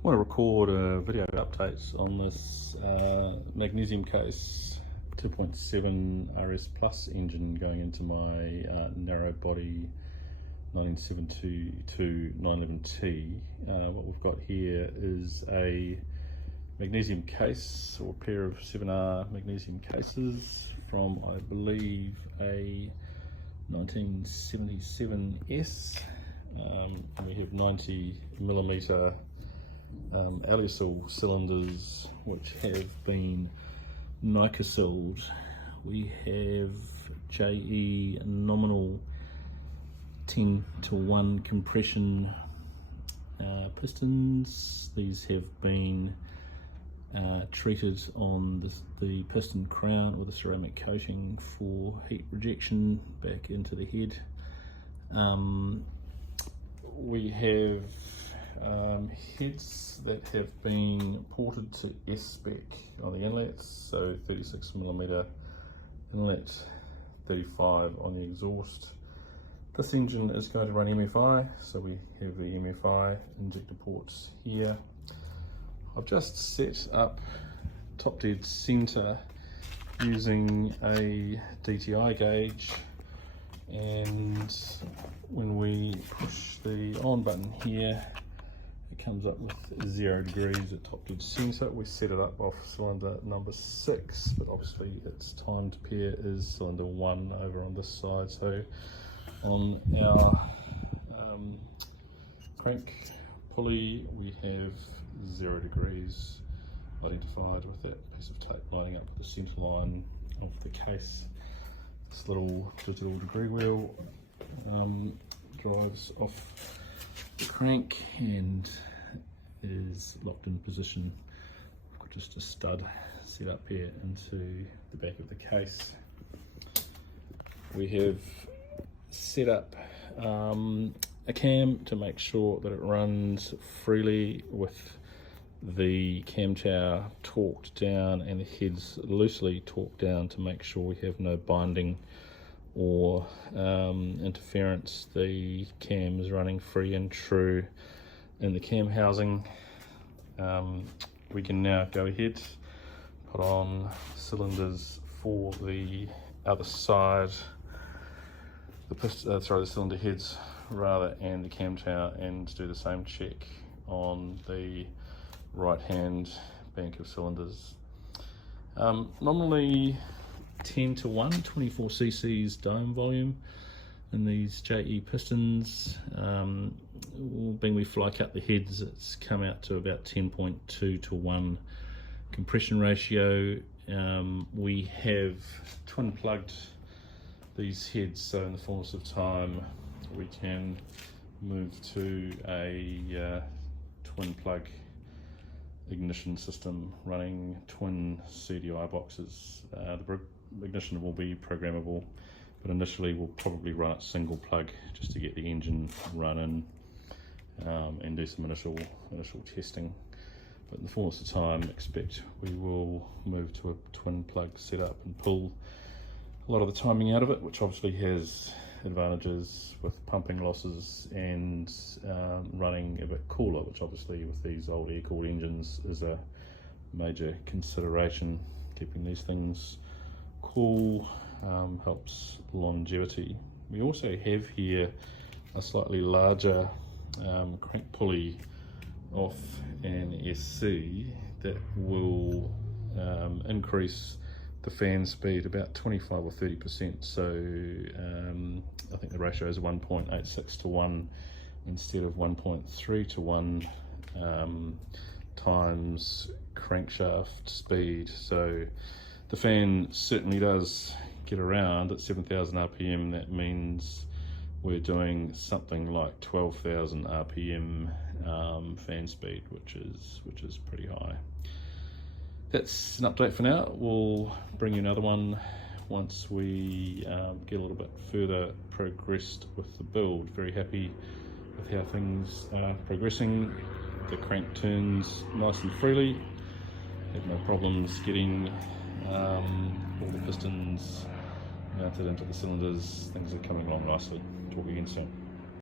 I want to record a video update on this magnesium case 2.7 RS Plus engine going into my narrow body 19722 911T. What we've got here is a magnesium case, or a pair of 7R magnesium cases from, I believe, a 1977S. And we have 90mm Aliasil cylinders which have been Nicosilled. We have JE nominal 10:1 compression pistons. These have been treated on the piston crown with a ceramic coating for heat rejection back into the head. We have heads that have been ported to S-spec on the inlets, so 36mm inlet, 35 on the exhaust. This engine is going to run MFI, so we have the MFI injector ports here. I've just set up top dead center using a DTI gauge, and when we push the on button here, it comes up with 0 degrees at top dead center. We set it up off cylinder number 6, but obviously its timed pair is cylinder 1 over on this side. So on our crank pulley, we have 0 degrees identified with that piece of tape lining up with the center line of the case. This little digital degree wheel drives off the crank and is locked in position. I've got just a stud set up here into the back of the case. We have set up a cam to make sure that it runs freely with the cam tower torqued down and the heads loosely torqued down to make sure we have no binding or interference. The cam is running free and true in the cam housing. We can now go ahead, put on cylinders for the other side, the cylinder heads rather, and the cam tower, and do the same check on the right hand bank of cylinders. Nominally 10:1, 24 cc's dome volume in these JE pistons. When we fly cut the heads, it's come out to about 10.2:1 compression ratio. We have twin plugged these heads, so in the fullness of time we can move to a twin plug ignition system running twin CDI boxes. The ignition will be programmable, but initially we'll probably run it single plug just to get the engine running and do some initial testing. But in the fullness of time, expect we will move to a twin plug setup and pull a lot of the timing out of it, which obviously has advantages with pumping losses and running a bit cooler, which obviously with these old air-cooled engines is a major consideration. Keeping these things cool helps longevity. We also have here a slightly larger crank pulley off an SC that will increase the fan speed about 25 or 30%. So I think the ratio is 1.86:1 instead of 1.3:1 times crankshaft speed. So the fan certainly does get around at 7,000 RPM. That means we're doing something like 12,000 RPM fan speed, which is pretty high. That's an update for now. We'll bring you another one once we get a little bit further progressed with the build. Very happy with how things are progressing. The crank turns nice and freely. Have no problems getting all the pistons mounted into the cylinders. Things are coming along nicely. Talk again soon.